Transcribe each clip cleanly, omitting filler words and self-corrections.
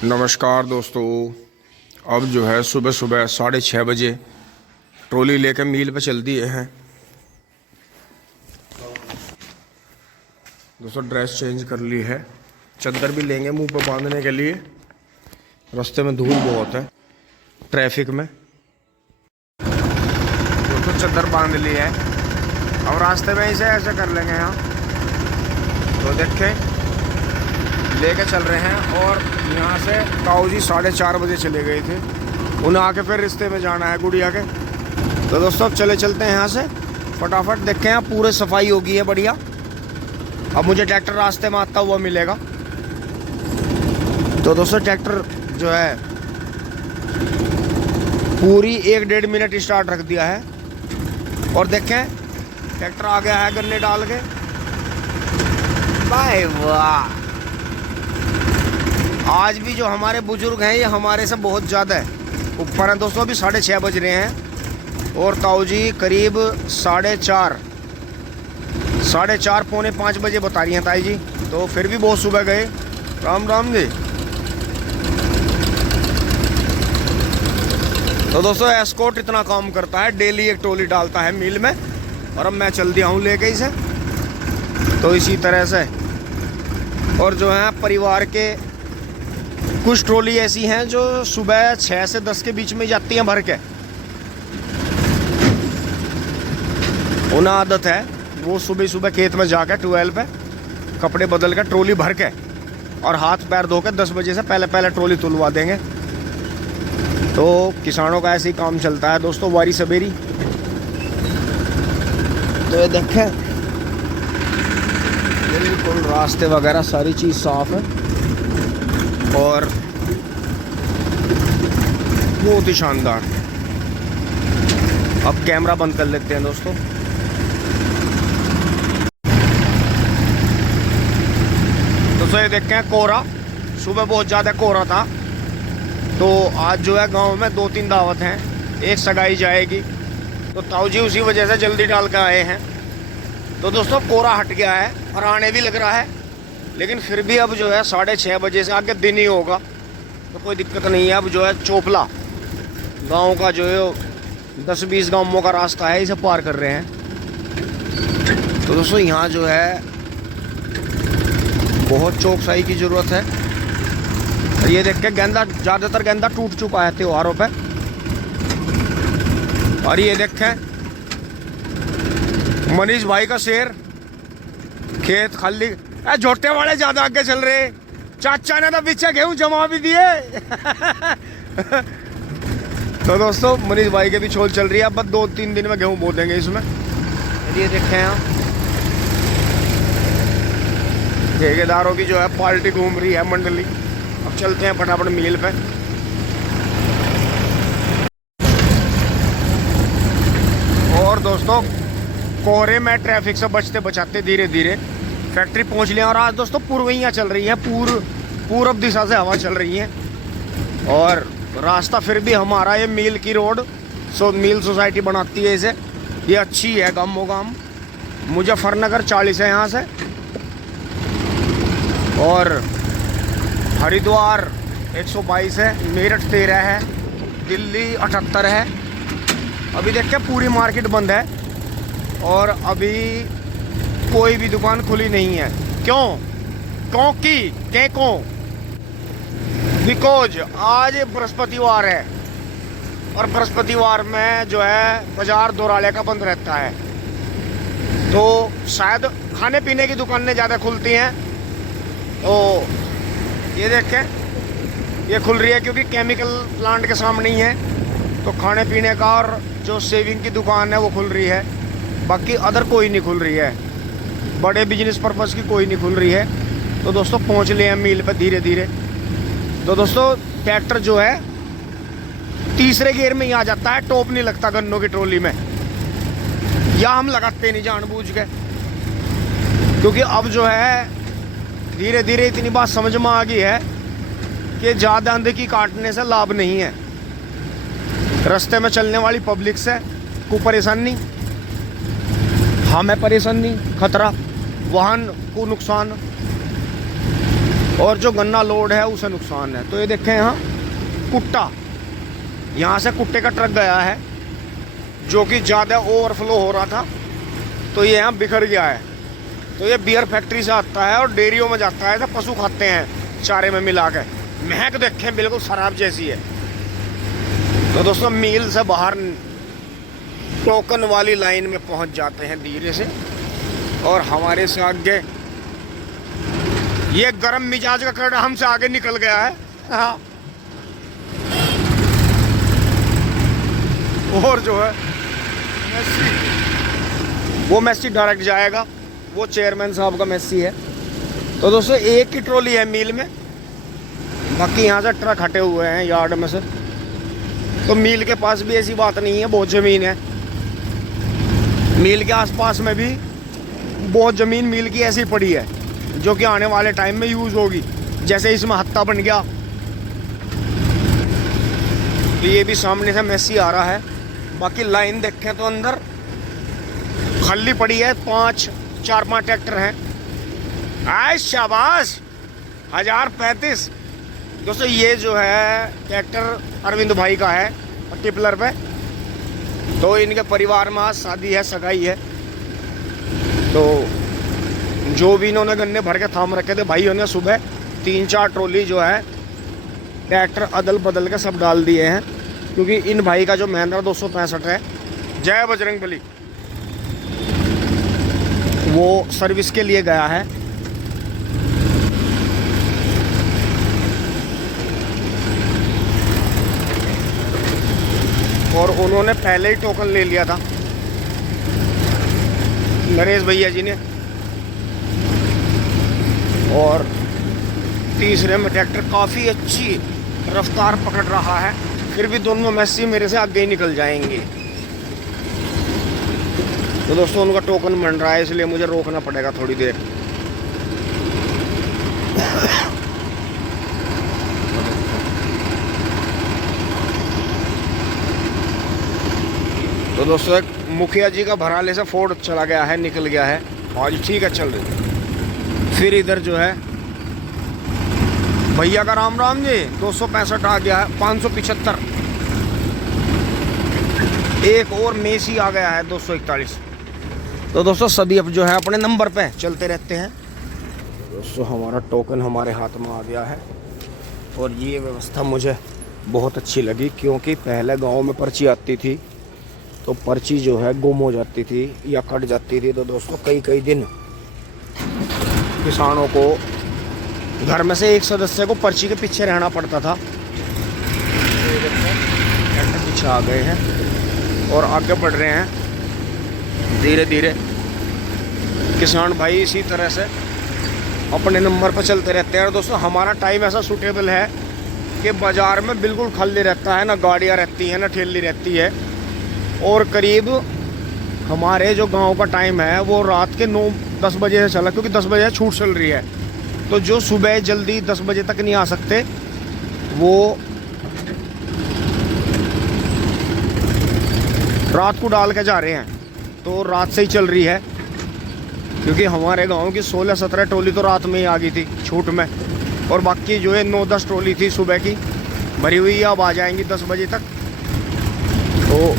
नमस्कार दोस्तों। अब जो है सुबह सुबह 6:30 बजे ट्रॉली लेकर मील पे चल दिए हैं। दोस्तों ड्रेस चेंज कर ली है, चादर भी लेंगे मुंह पे बांधने के लिए। रास्ते में धूल बहुत है, ट्रैफिक में। दोस्तों चादर बांध ली है, अब रास्ते में इसे ऐसे कर लेंगे यहाँ। तो देखें लेके चल रहे हैं। और यहाँ से ताऊ जी 4:30 बजे चले गए थे, उन्हें आके फिर रिश्ते में जाना है गुड़िया के। तो दोस्तों अब चलते हैं यहाँ से फटाफट। देखें यहाँ पूरे सफाई होगी है बढ़िया। अब मुझे ट्रैक्टर रास्ते में आता हुआ मिलेगा। तो दोस्तों ट्रैक्टर जो है पूरी 1-1.5 मिनट स्टार्ट रख दिया है। और देखें ट्रैक्टर आ गया है गन्ने डाल के। वाह वाह, आज भी जो हमारे बुजुर्ग हैं ये हमारे से बहुत ज़्यादा है ऊपर हैं। दोस्तों अभी 6:30 बज रहे हैं और ताऊ जी करीब 4:30 पौने 5 बजे बता रही हैं ताई जी। तो फिर भी बहुत सुबह गए। राम राम जी। तो दोस्तों एस्कॉर्ट इतना काम करता है, डेली एक ट्रॉली डालता है मील में। और अब मैं चल दिया हूँ लेके इसे। तो इसी तरह से और जो है परिवार के कुछ ट्रॉली ऐसी हैं जो सुबह 6 से 10 के बीच में जाती हैं भर के। उन्हें आदत है वो सुबह सुबह खेत में जाकर 12 पे कपड़े बदल कर ट्रॉली भर के और हाथ पैर धो के 10 बजे से पहले ट्रॉली तुलवा देंगे। तो किसानों का ऐसे ही काम चलता है दोस्तों, वारी सवेरी। तो ये देखें बिल्कुल रास्ते वगैरह सारी चीज़ साफ है और बहुत ही शानदार। अब कैमरा बंद कर लेते हैं दोस्तों। दोस्तों ये देखते हैं कोहरा, सुबह बहुत ज़्यादा कोहरा था। तो आज जो है गांव में 2-3 दावत हैं, एक सगाई जाएगी। तो ताऊ जी उसी वजह से जल्दी डाल कर आए हैं। तो दोस्तों कोहरा हट गया है और आने भी लग रहा है, लेकिन फिर भी अब जो है 6:30 बजे से आगे दिन ही होगा तो कोई दिक्कत नहीं है। अब जो है चोपला गांव का जो है 10-20 गांवों का रास्ता है, इसे पार कर रहे हैं। तो दोस्तों यहाँ जो है बहुत चौकसाई की ज़रूरत है। और ये देख के गेंदा, ज़्यादातर गेंदा टूट चुका है त्योहारों पे। और ये देखें मनीष भाई का शेर, खेत खाली। झोटे वाले ज्यादा आगे चल रहे, चाचा ने तो पीछे गेहूं जमा भी दिए। तो दोस्तों मनीष भाई के भी छोल चल रही है। अब बस 2-3 दिन में गेहूं बो देंगे इसमें। ये देखें यहाँ ठेकेदारों की जो है पार्टी घूम रही है मंडली। अब चलते हैं फटाफट मील पे। और दोस्तों कोहरे में ट्रैफिक से बचते बचाते धीरे धीरे फैक्ट्री पहुंच लिया। और आज दोस्तों पूर्वइयाँ चल रही हैं, पूर्व दिशा से हवा चल रही है। और रास्ता फिर भी हमारा ये मील की रोड मील सोसाइटी बनाती है इसे। ये अच्छी है गामो गाम। मुजफ्फरनगर 40 है यहाँ से, और हरिद्वार 122 है, मेरठ 13 है, दिल्ली 78 है। अभी देखिए पूरी मार्केट बंद है और अभी कोई भी दुकान खुली नहीं है। क्योंकि बिकॉज आज बृहस्पतिवार है और बृहस्पतिवार में जो है बाजार दोराले का बंद रहता है। तो शायद खाने पीने की दुकानें ज़्यादा खुलती हैं। तो ये देखें ये खुल रही है क्योंकि केमिकल प्लांट के सामने ही है। तो खाने पीने का और जो सेविंग की दुकान है वो खुल रही है, बाकी अदर कोई नहीं खुल रही है। बड़े बिजनेस पर्पज़ की कोई नहीं खुल रही है। तो दोस्तों पहुंच ले हैं मील पर धीरे धीरे। तो दोस्तों ट्रैक्टर जो है तीसरे गियर में ही आ जाता है, टॉप नहीं लगता गन्नों की ट्रॉली में, या हम लगाते नहीं जानबूझ के। क्योंकि अब जो है धीरे धीरे इतनी बात समझ में आ गई है कि ज़्यादा अंधेरी काटने से लाभ नहीं है। रास्ते में चलने वाली पब्लिक से कोई परेशानी, हमें परेशानी, खतरा, वाहन को नुकसान। और जो गन्ना लोड है उसे नुकसान है। तो ये देखें यहाँ कुट्टा, यहाँ से कुट्टे का ट्रक गया है जो कि ज़्यादा ओवरफ्लो हो रहा था, तो ये यहाँ बिखर गया है। तो ये बियर फैक्ट्री से आता है और डेयरियों में जाता है, तो पशु खाते हैं चारे में मिला के। महक देखें बिल्कुल शराब जैसी है। तो दोस्तों मील से बाहर टोकन वाली लाइन में पहुंच जाते हैं धीरे से, और हमारे से आगे ये गरम मिजाज का कड़ा हमसे आगे निकल गया है। हाँ। और जो है वो मैसी डायरेक्ट जाएगा, वो चेयरमैन साहब का मैसी है। तो दोस्तों एक ही ट्रॉली है मील में, बाकी यहाँ से ट्रक हटे हुए हैं यार्ड में से। तो मील के पास भी ऐसी बात नहीं है, बहुत ज़मीन है। मील के आसपास में भी बहुत ज़मीन मील की ऐसी पड़ी है जो कि आने वाले टाइम में यूज़ होगी। जैसे इसमें हत्ता बन गया, तो ये भी सामने से मैसी आ रहा है। बाकी लाइन देखें तो अंदर खाली पड़ी है, 4-5 ट्रैक्टर हैं। आए शाबाश 1035। दोस्तों ये जो है ट्रैक्टर अरविंद भाई का है टिपलर पे। तो इनके परिवार में आज शादी है, सगाई है। तो जो भी इन्होंने गन्ने भर के थाम रखे थे भाइयों ने, सुबह 3-4 ट्रॉली जो है ट्रैक्टर अदल बदल के सब डाल दिए हैं, क्योंकि इन भाई का जो महिंद्रा 265 है, जय बजरंगबली, वो सर्विस के लिए गया है। और उन्होंने पहले ही टोकन ले लिया था नरेश भैया जी ने। और तीसरे में ट्रैक्टर काफ़ी अच्छी रफ्तार पकड़ रहा है, फिर भी दोनों मैसी मेरे से आगे ही निकल जाएंगे। तो दोस्तों उनका टोकन बन रहा है, इसलिए मुझे रोकना पड़ेगा थोड़ी देर। तो दोस्तों एक मुखिया जी का भराले से फोर्ड चला गया है, निकल गया है आज, ठीक है चल रही। फिर इधर जो है भैया का राम राम जी 265 आ गया है, 575। एक और मेसी आ गया है 241। तो दोस्तों सभी अब जो है अपने नंबर पे चलते रहते हैं। दोस्तों हमारा टोकन हमारे हाथ में आ गया है, और ये व्यवस्था मुझे बहुत अच्छी लगी, क्योंकि पहले गांव में पर्ची आती थी तो पर्ची जो है गुम हो जाती थी या कट जाती थी। तो दोस्तों कई दिन किसानों को घर में से एक सदस्य को पर्ची के पीछे रहना पड़ता था। ट्रैक्टर पीछे आ गए हैं और आगे बढ़ रहे हैं धीरे धीरे। किसान भाई इसी तरह से अपने नंबर पर चलते रहते हैं। और दोस्तों हमारा टाइम ऐसा सूटेबल है कि बाज़ार में बिल्कुल खाली रहता है, ना गाड़ियाँ रहती हैं ना ठेली रहती है। और करीब हमारे जो गांव का टाइम है वो रात के 9-10 बजे से चला, क्योंकि 10 बजे छूट चल रही है। तो जो सुबह जल्दी 10 बजे तक नहीं आ सकते वो रात को डाल के जा रहे हैं। तो रात से ही चल रही है, क्योंकि हमारे गांव की 16-17 ट्रॉली तो रात में ही आ गई थी छूट में, और बाकी जो है 9-10 ट्रॉली थी सुबह की भरी हुई, अब आ जाएंगी 10 बजे तक। तो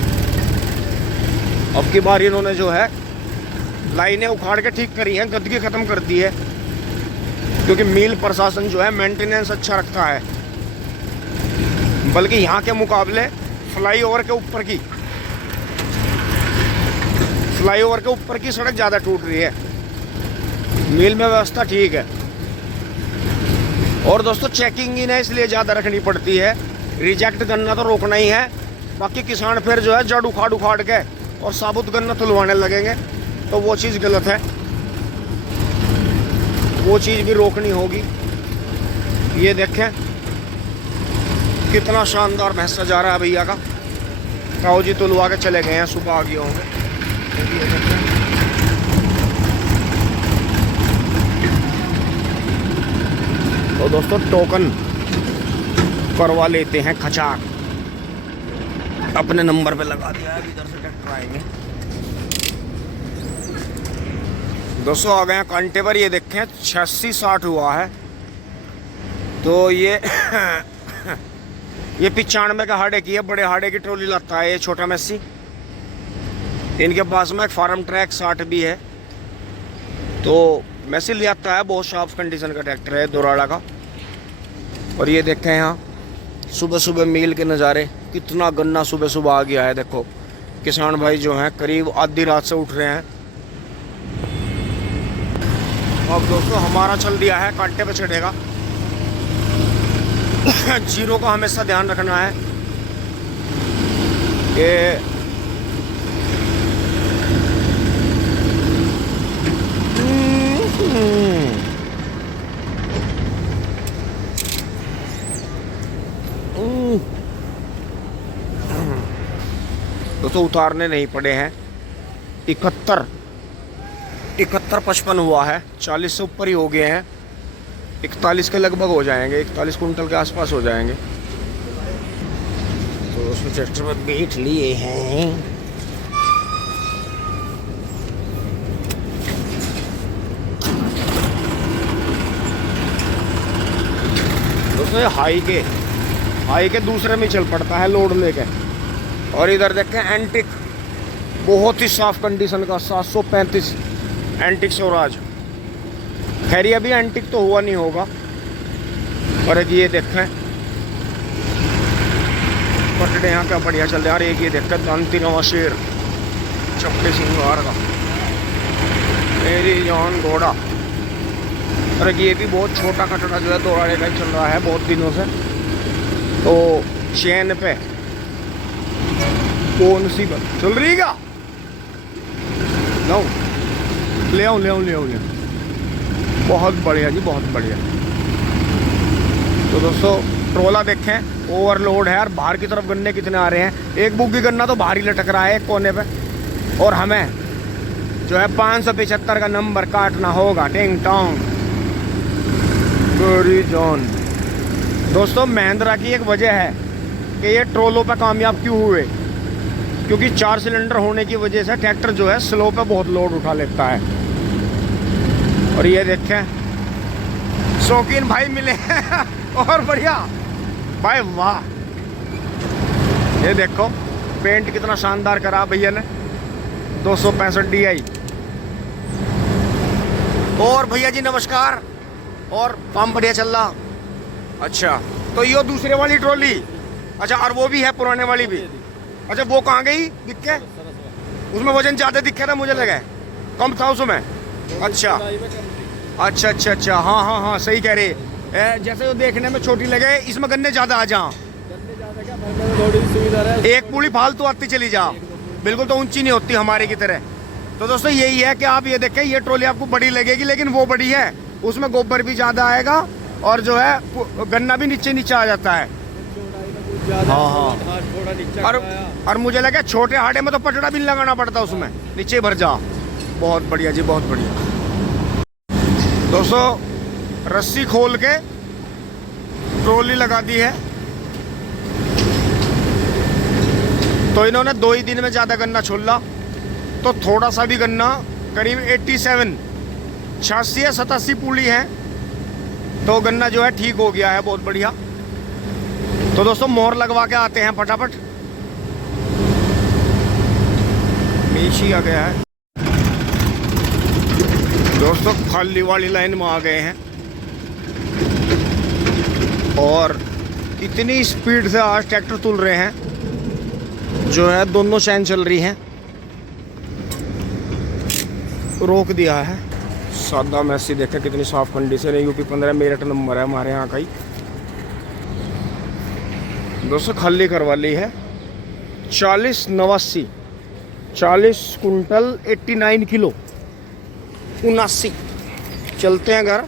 अब की बार इन्होंने जो है लाइनें उखाड़ के ठीक करी हैं, गंदगी ख़त्म कर दी है, क्योंकि मिल प्रशासन जो है मेंटेनेंस अच्छा रखता है। बल्कि यहाँ के मुकाबले फ्लाईओवर के ऊपर की सड़क ज़्यादा टूट रही है। मिल में व्यवस्था ठीक है। और दोस्तों चेकिंग ही ना इसलिए ज़्यादा रखनी पड़ती है, रिजेक्ट गन्ना तो रोकना ही है। बाकी किसान फिर जो है जड़ उखाड़ के और साबुत गन्ना तुलवाने लगेंगे, तो वो चीज़ गलत है, वो चीज़ भी रोकनी होगी। ये देखें कितना शानदार भैंसा जा रहा है भैया का। काऊ जी तुलवा के चले गए हैं, सुबह आ गए होंगे। तो दोस्तों टोकन करवा लेते हैं खचाक, अपने नंबर पे लगा दिया है। इधर से ट्रैक्टर आएंगे। दोस्तों आ गए हैं कांटे पर। ये देखें 86-60 हुआ है, तो ये ये 95 का हार्डे की है, बड़े हार्डे की ट्रॉली लाता है ये छोटा मैसी। इनके पास में एक फार्म ट्रैक 60 भी है। तो मैसी ले आता है, बहुत साफ कंडीशन का ट्रैक्टर है दोराड़ा का। और ये देखें यहाँ सुबह सुबह मील के नज़ारे, कितना गन्ना सुबह सुबह आ गया है। देखो किसान भाई जो हैं करीब आधी रात से उठ रहे हैं। अब दोस्तों हमारा चल दिया है, कांटे पे चढ़ेगा। जीरो का हमेशा ध्यान रखना है कि दोस्तों उतारने नहीं पड़े हैं। 71 55 हुआ है, 40 से ऊपर ही हो गए हैं। 41 के लगभग हो जाएंगे, 41 कुंटल के आसपास हो जाएंगे। तो उसमें ट्रैक्टर पर बैठ लिए हैं। दोस्तों ये हाई के दूसरे में चल पड़ता है लोड लेके। और इधर देखें एंटिक, बहुत ही साफ कंडीशन का 735 एंटिक स्वराज। खैर ये अभी एंटिक तो हुआ नहीं होगा। और ये देखें पटड़े यहाँ क्या बढ़िया चल रहे हैं। एक ये देखें दांती नवा शेर चपटे सिंगार का, मेरी जान घोड़ा। और ये भी बहुत छोटा कटड़ा जो है दोराड़े का चल रहा है बहुत दिनों से। तो चेन पे कौन सी बात चल रही है क्या? ले आऊँ। बहुत बढ़िया जी, बहुत बढ़िया। तो दोस्तों ट्रोला देखें ओवरलोड है और बाहर की तरफ गन्ने कितने आ रहे हैं। एक बुग्गी गन्ना तो बाहर ही लटक रहा है एक कोने पे। और हमें जो है 575 का नंबर काटना होगा। टिंग टोंग गरी जॉन। दोस्तों महिंद्रा की एक वजह है कि ये ट्रोलों पे कामयाब क्यों हुए, क्योंकि 4 सिलेंडर होने की वजह से ट्रैक्टर जो है स्लो पे बहुत लोड उठा लेता है। और ये देखें शौकीन भाई मिले हैं और बढ़िया भाई, वाह। ये देखो पेंट कितना शानदार करा भैया ने, 265 DI। और भैया जी नमस्कार। और काम बढ़िया चल रहा? अच्छा तो ये दूसरे वाली ट्रॉली, अच्छा और वो भी है पुराने वाली भी। अच्छा वो कहाँ गई दिख के? उसमें वजन ज़्यादा दिखा था मुझे लगा, कम था उसमें। अच्छा हाँ सही कह रहे। जैसे वो देखने में छोटी लगे, इसमें गन्ने ज़्यादा आ जा। एक पूरी फालतू आती चली जा, बिल्कुल तो ऊंची नहीं होती हमारे की तरह। तो दोस्तों यही है कि आप ये देखें, ये ट्रॉली आपको बड़ी लगेगी लेकिन वो बड़ी है, उसमें गोबर भी ज़्यादा आएगा और जो है गन्ना भी नीचे आ जाता है। हाँ। और मुझे लगा छोटे हाड़े में तो पटड़ा भी लगाना पड़ता, उसमें नीचे भर जा। बहुत बढ़िया जी, बहुत बढ़िया। दोस्तों रस्सी खोल के ट्रॉली लगा दी है। तो इन्होंने 2 ही दिन में ज़्यादा गन्ना छोला, तो थोड़ा सा भी गन्ना करीब 87 86 या 87 पूली है, तो गन्ना जो है ठीक हो गया है, बहुत बढ़िया। तो दोस्तों मोहर लगवा के आते हैं फटाफट। मीशी आ गया है दोस्तों, खाली वाली लाइन में आ गए हैं। और इतनी स्पीड से आज ट्रैक्टर तुल रहे हैं, जो है दोनों चैन चल रही हैं। रोक दिया है सादा मैसी, देखें कितनी साफ कंडीशन है। यूपी 15 मेरठ नंबर है हमारे यहाँ का ही। दोस्तों खाली करवा ली है 40 कुंटल 89 किलो 79। चलते हैं घर।